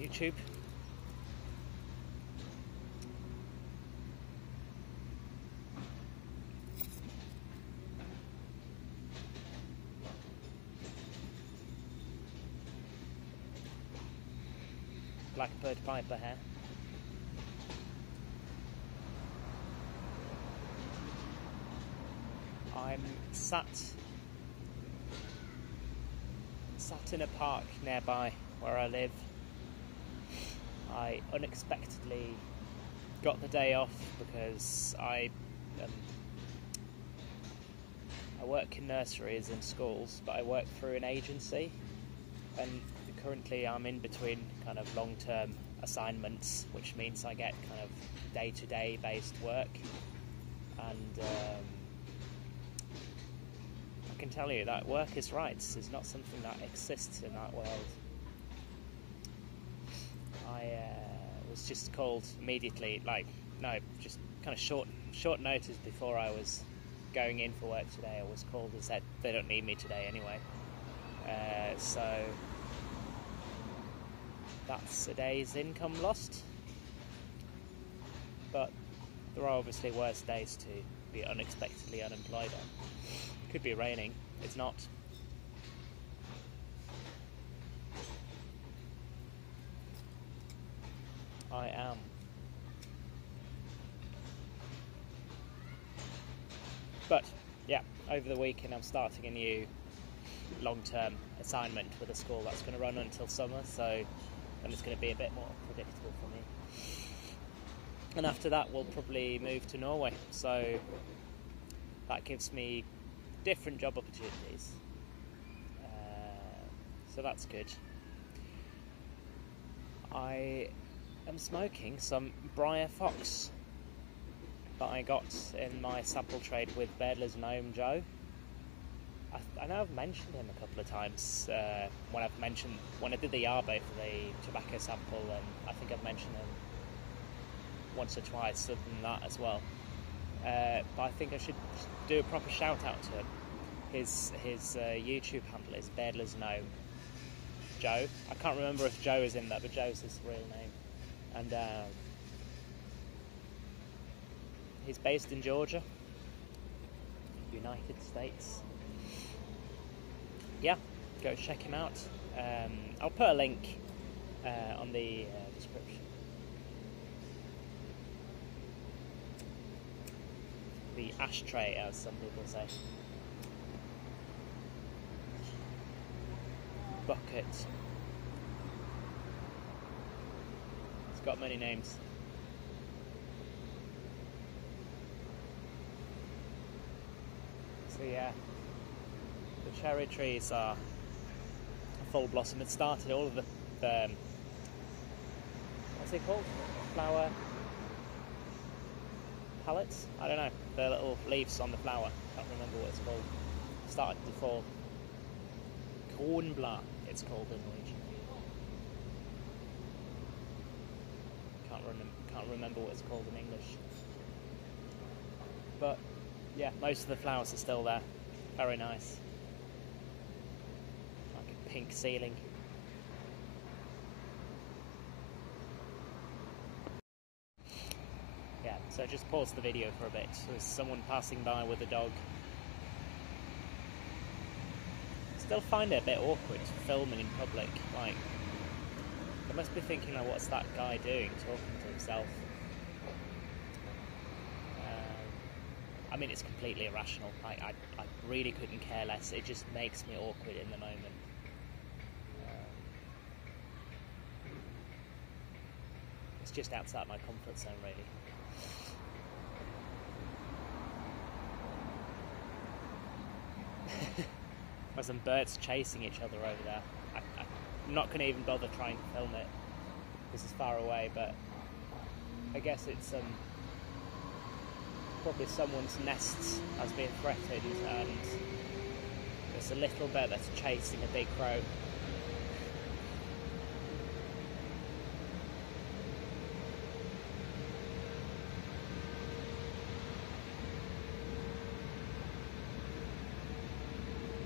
YouTube. Blackbird Piper here. I'm sat in a park nearby where I live. I unexpectedly got the day off because I work in nurseries and schools, but I work through an agency, and currently I'm in between kind of long-term assignments, which means I get kind of day-to-day based work, and I can tell you that workers' rights is not something that exists in that world. I was just called immediately, just kind of short notice before I was going in for work today. I was called and said they don't need me today anyway. So that's a day's income lost. But there are obviously worse days to be unexpectedly unemployed on. Could be raining. It's not. I am. But yeah, over the weekend I'm starting a new long-term assignment with a school that's going to run until summer, so then it's going to be a bit more predictable for me. And after that we'll probably move to Norway, so that gives me different job opportunities. So that's good. I am smoking some Briar Fox that I got in my sample trade with BeardlessGnome Joe. I know I've mentioned him a couple of times when I did the Yarbo for the tobacco sample, and I think I've mentioned him once or twice other than that as well. But I think I should do a proper shout out to him. His YouTube handle is BeardlessGnome Joe. I can't remember if Joe is in there, but Joe's his real name. And he's based in Georgia, United States. Yeah, go check him out. I'll put a link on the description. The ashtray, as some people say. Bucket. It's got many names. So yeah, the cherry trees are full blossom. It started all of the what's it called? Flower pallets? I don't know. The little leaves on the flower. Can't remember what it's called. Started to fall. Kornblad, it's called in Norwegian. Can't remember what it's called in English. But yeah, most of the flowers are still there. Very nice. Like a pink ceiling. Yeah, so just pause the video for a bit. There's someone passing by with a dog. Still find it a bit awkward filming in public. Like, I must be thinking, like, what's that guy doing, talking to himself? I mean, it's completely irrational. I really couldn't care less. It just makes me awkward in the moment. It's just outside my comfort zone, really. There's some birds chasing each other over there. I'm not going to even bother trying to film it because it's far away, but I guess it's probably someone's nest has been threatened, and there's a little bird that's chasing a big crow.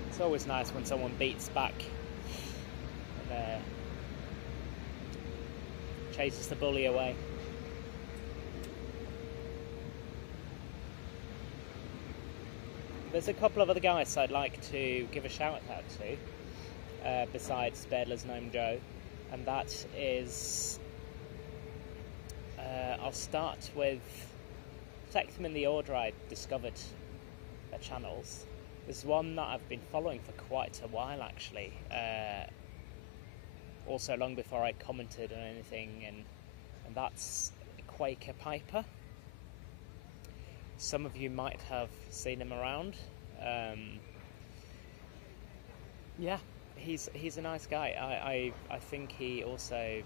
It's always nice when someone beats back chases the bully away. There's a couple of other guys I'd like to give a shout out to, besides BeardlessGnome Joe, and that is, I'll start with, take them in the order I discovered their channels. There's one that I've been following for quite a while actually, also long before I commented on anything, and that's Quaker Piper. Some of you might have seen him around. Yeah, he's a nice guy. I think he also, I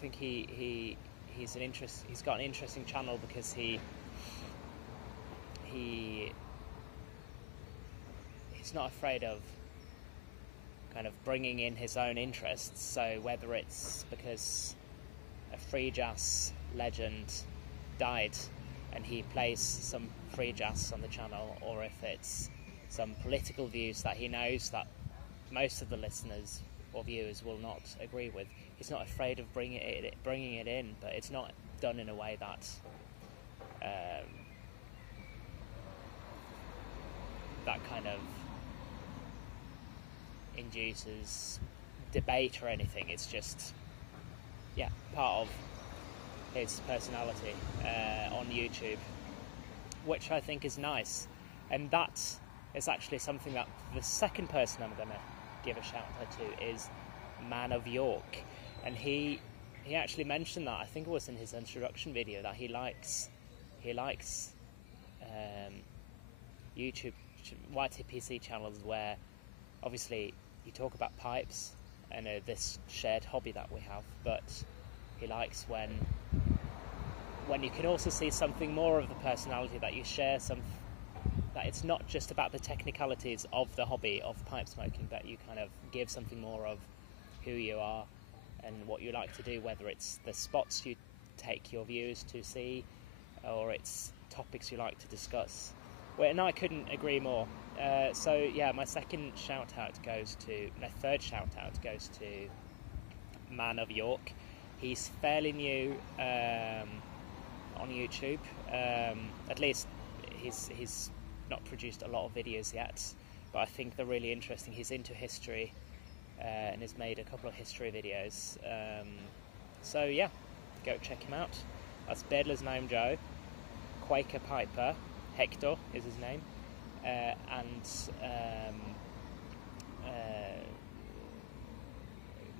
think he's got an interesting channel because he's not afraid of kind of bringing in his own interests. So whether it's because a free jazz legend died and he plays some free jazz on the channel, or if it's some political views that he knows that most of the listeners or viewers will not agree with, he's not afraid of bringing it in, but it's not done in a way that that kind of induces debate or anything. It's just, yeah, part of his personality on YouTube, which I think is nice. And that is actually something that the second person I'm going to give a shout out to is Man of Yorke, and he actually mentioned that, I think it was in his introduction video, that he likes YouTube YTPC channels where obviously you talk about pipes and this shared hobby that we have, but he likes when you can also see something more of the personality, that you share that it's not just about the technicalities of the hobby of pipe smoking, but you kind of give something more of who you are and what you like to do, whether it's the spots you take your viewers to see or it's topics you like to discuss. Well, and I couldn't agree more. So yeah, my third shout out goes to Man of Yorke. He's fairly new on YouTube. At least he's not produced a lot of videos yet, but I think they're really interesting. He's into history and has made a couple of history videos. So yeah, go check him out. That's BeardlessGnome Joe, Quaker Piper, Hector is his name, and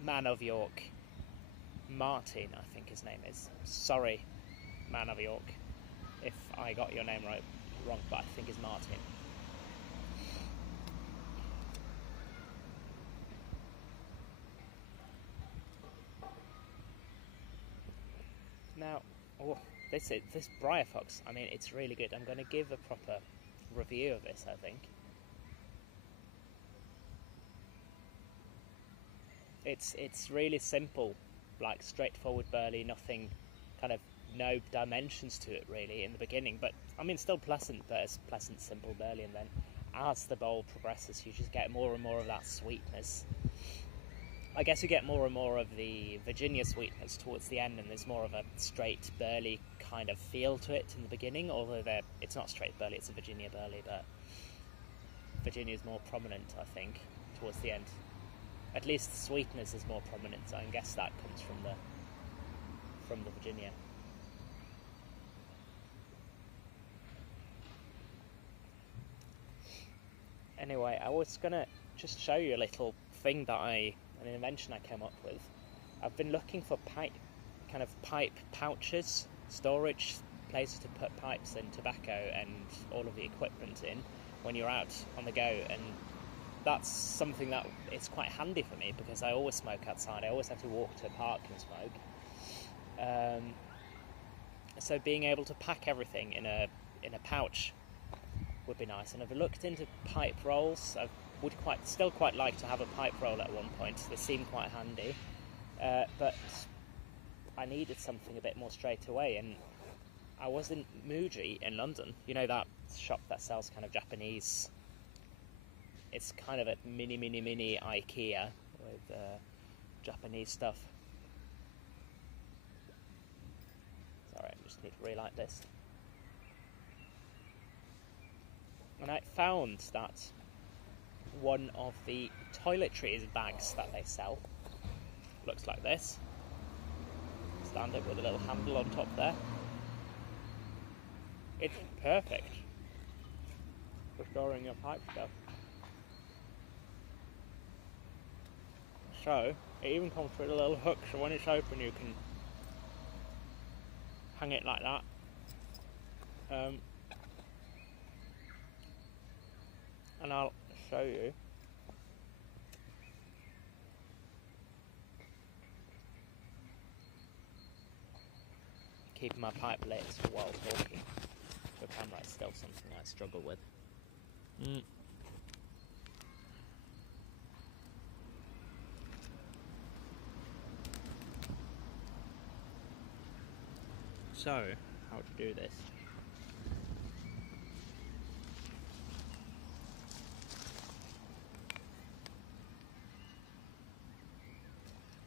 Man of Yorke, Martin, I think his name is. Sorry, Man of Yorke, if I got your name wrong, but I think it's Martin. Now, this Briar Fox, I mean, it's really good. I'm going to give a proper review of this, I think. It's really simple, like straightforward burley, nothing, kind of no dimensions to it really in the beginning, but I mean still pleasant, but it's pleasant, simple burley, and then as the bowl progresses you just get more and more of that sweetness. I guess you get more and more of the Virginia sweetness towards the end, and there's more of a straight burley kind of feel to it in the beginning, although it's not straight burley, it's a Virginia burley, but Virginia is more prominent, I think, towards the end. At least the sweetness is more prominent, so I guess that comes from the Virginia. Anyway, I was gonna just show you a little thing an invention I came up with. I've been looking for pipe pouches, storage places to put pipes and tobacco and all of the equipment in when you're out on the go, and that's something that it's quite handy for me because I always smoke outside. I always have to walk to a park and smoke. So being able to pack everything in a pouch would be nice. And I've looked into pipe rolls. I would still quite like to have a pipe roll at one point. They seem quite handy, but I needed something a bit more straight away. And I was in Muji in London. You know, that shop that sells kind of Japanese. It's kind of a mini IKEA with Japanese stuff. just need to relight this. And I found that one of the toiletries bags that they sell looks like this. Standard with a little handle on top there. It's perfect for storing your pipe stuff. So, it even comes with a little hook, so when it's open you can hang it like that. And I'll show you. Keeping my pipe lit while talking to a camera is still something I struggle with. So, how to do this?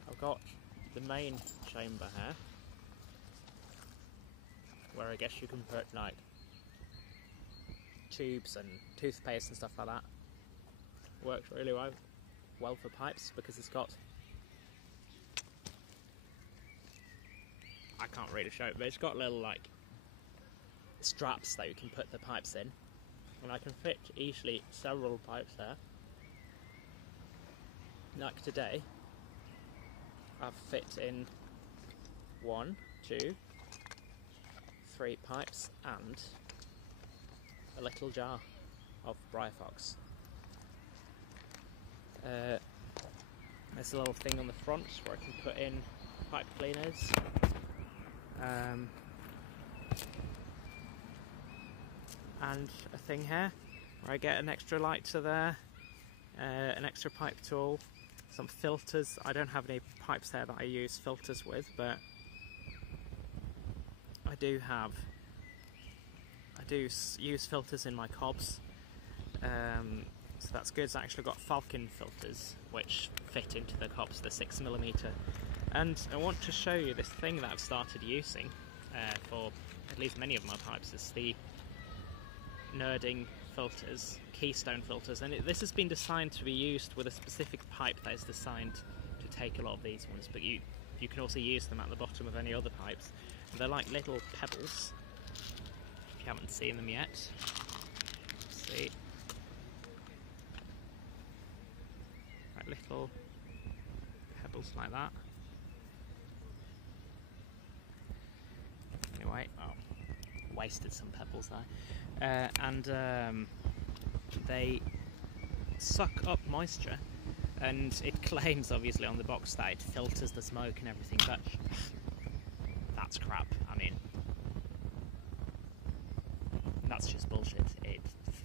I've got the main chamber here, where I guess you can put like tubes and toothpaste and stuff like that. Works really well for pipes because it's got, I can't really show it, but it's got little like straps that you can put the pipes in, and I can fit easily several pipes there. Like today, I've fit in 1, 2, 3 pipes and a little jar of Briar Fox. There's a little thing on the front where I can put in pipe cleaners. And a thing here where I get an extra lighter there, an extra pipe tool, some filters. I don't have any pipes there that I use filters with, but I do use filters in my cobs, so that's good. I've actually got Falcon filters which fit into the cobs, the 6mm. And I want to show you this thing that I've started using for at least many of my pipes. It's the Nerding filters, Keystone filters, and this has been designed to be used with a specific pipe that is designed to take a lot of these ones, but you can also use them at the bottom of any other pipes. And they're like little pebbles, if you haven't seen them yet. Let's see. Like little pebbles like that. Anyway, wasted some pebbles there. And they suck up moisture, and it claims obviously on the box that it filters the smoke and everything, but that's crap. I mean, that's just bullshit.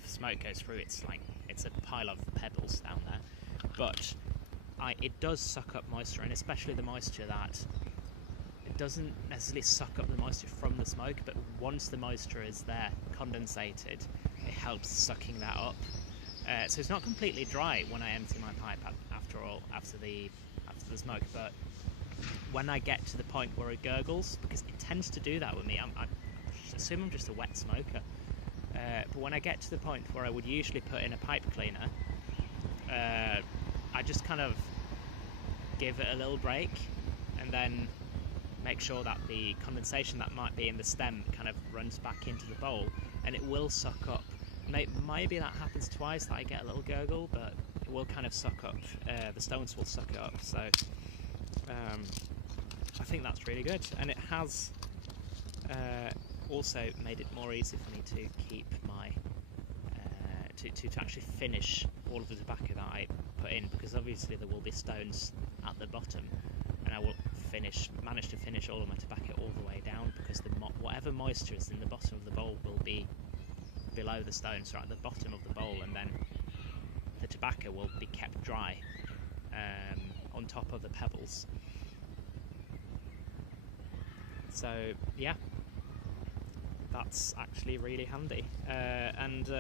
Smoke goes through, it's a pile of pebbles down there, but it does suck up moisture, and especially the moisture that it doesn't necessarily suck up the moisture from the smoke, but once the moisture is there, condensated, it helps sucking that up. So it's not completely dry when I empty my pipe after the smoke, but when I get to the point where it gurgles, because it tends to do that with me, I assume I'm just a wet smoker, but when I get to the point where I would usually put in a pipe cleaner, I just kind of give it a little break and then make sure that the condensation that might be in the stem kind of runs back into the bowl, and it will suck up. Maybe that happens twice, that I get a little gurgle, but it will kind of suck up, the stones will suck it up, so I think that's really good, and it has also made it more easy for me to keep my, to actually finish all of the tobacco that I put in, because obviously there will be stones at the bottom, and I will manage to finish all of my tobacco all the way down, because whatever moisture is in the bottom of the bowl will be below the stones, right at the bottom of the bowl, and then the tobacco will be kept dry on top of the pebbles. So yeah, that's actually really handy, and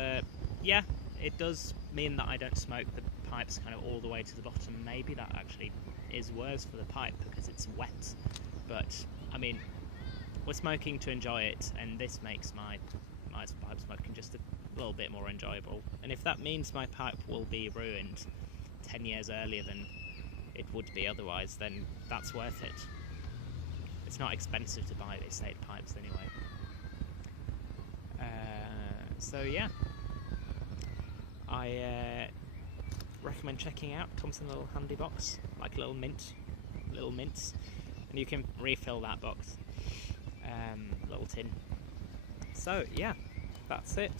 yeah, it does mean that I don't smoke the pipes kind of all the way to the bottom. Maybe that actually is worse for the pipe because it's wet, but I mean, we're smoking to enjoy it, and this makes my pipe smoking just a little bit more enjoyable. And if that means my pipe will be ruined 10 years earlier than it would be otherwise, then that's worth it. It's not expensive to buy these estate pipes anyway. So yeah, I recommend checking out. Comes in a little handy box, like little mints, and you can refill that box, little tin. So yeah, that's it.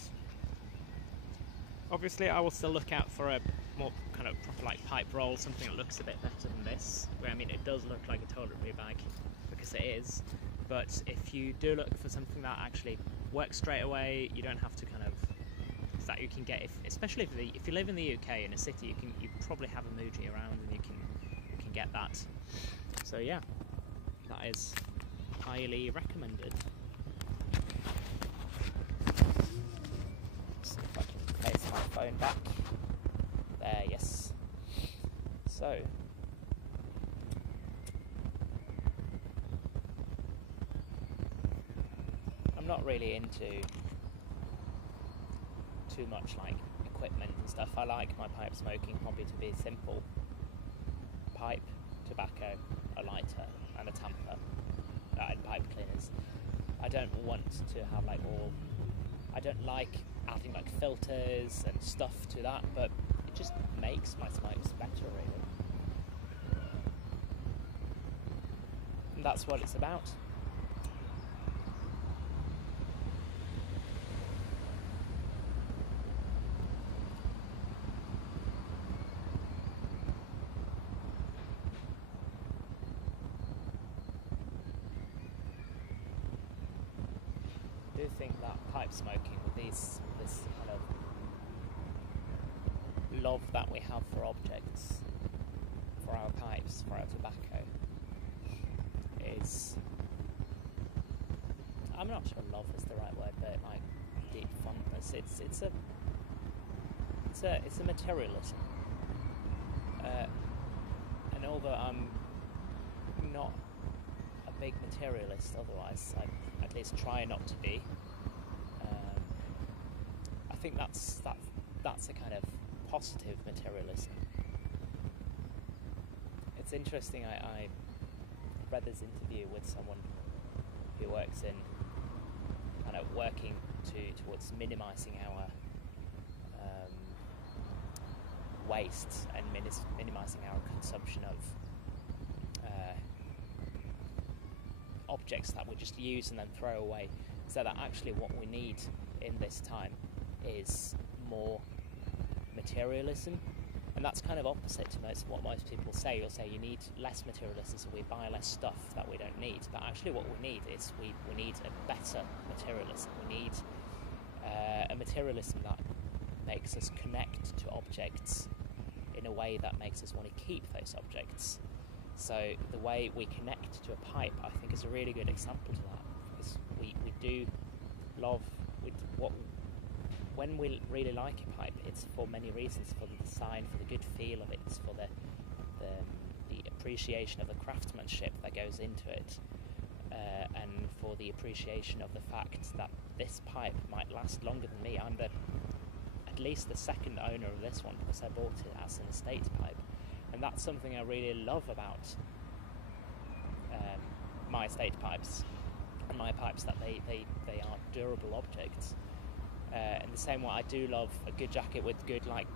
Obviously, I will still look out for a more kind of proper like pipe roll, something that looks a bit better than this. I mean, it does look like a toiletry bag because it is. But if you do look for something that actually works straight away, you don't have to kind of that you can get. Especially if you live in the UK in a city, you probably have a Muji around and you can get that. So yeah, that is highly recommended. See if I can place my phone back. There, yes. So, I'm not really into too much like equipment and stuff. I like my pipe smoking hobby to be simple. Pipe, tobacco, a lighter, and a tamper, and pipe cleaners. I don't want to have like all. I don't like adding like filters and stuff to that, but it just makes my smokes better, really. And that's what it's about. I do think that pipe smoking with this kind of love that we have for objects, for our pipes, for our tobacco, is, I'm not sure love is the right word, but like deep fondness. It's a materialism, and although I'm not a big materialist, otherwise I at least try not to be. I think that's a kind of positive materialism. It's interesting. I read this interview with someone who works in kind of working towards minimising our waste and minimising our consumption of objects that we just use and then throw away. So that actually what we need in this time is more materialism, and that's kind of opposite to what most people say. You'll say you need less materialism, so we buy less stuff that we don't need, but actually what we need is we need a better materialism. We need a materialism that makes us connect to objects in a way that makes us want to keep those objects. So the way we connect to a pipe, I think, is a really good example to that, because we do love when we really like a pipe, it's for many reasons: for the design, for the good feel of it, for the appreciation of the craftsmanship that goes into it, and for the appreciation of the fact that this pipe might last longer than me. I'm at least the second owner of this one because I bought it as an estate pipe. And that's something I really love about my estate pipes and my pipes, that they are durable objects. In the same way, I do love a good jacket with good, like,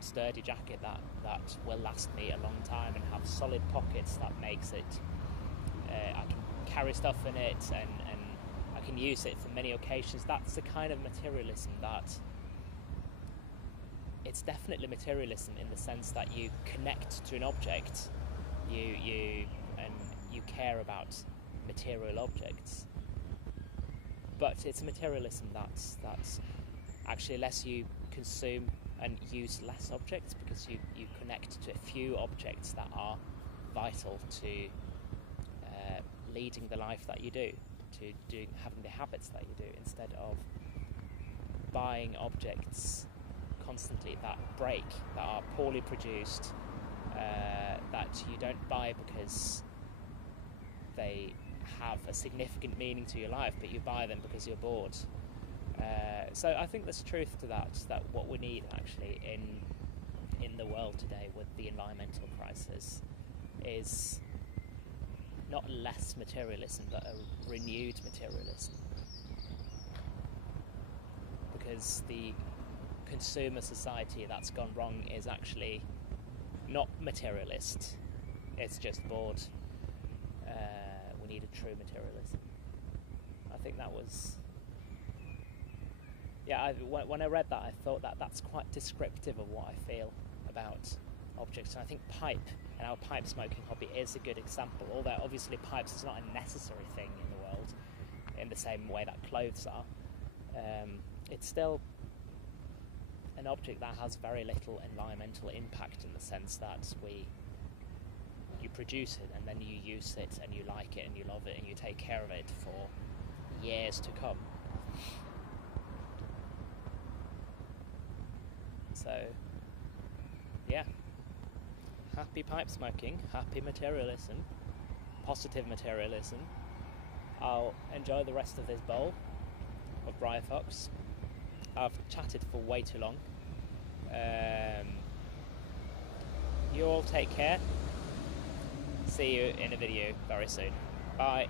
sturdy jacket that will last me a long time and have solid pockets that makes it. I can carry stuff in it and I can use it for many occasions. That's the kind of materialism that. It's definitely materialism in the sense that you connect to an object, you care about material objects, but it's materialism that's actually lets you consume and use less objects, because you connect to a few objects that are vital to leading the life that you do, to having the habits that you do, instead of buying objects constantly that break, that are poorly produced, that you don't buy because they have a significant meaning to your life, but you buy them because you're bored. So I think there's truth to that what we need actually in the world today with the environmental crisis is not less materialism, but a renewed materialism. Because the consumer society that's gone wrong is actually not materialist, it's just bored. We need a true materialism. I think that was... Yeah, when I read that, I thought that's quite descriptive of what I feel about objects. And I think pipe and our pipe smoking hobby is a good example, although obviously pipes is not a necessary thing in the world in the same way that clothes are. It's still an object that has very little environmental impact in the sense that you produce it and then you use it and you like it and you love it and you take care of it for years to come. So, yeah, happy pipe smoking, happy materialism, positive materialism. I'll enjoy the rest of this bowl of Briar Fox. I've chatted for way too long. You all take care. See you in a video very soon. Bye.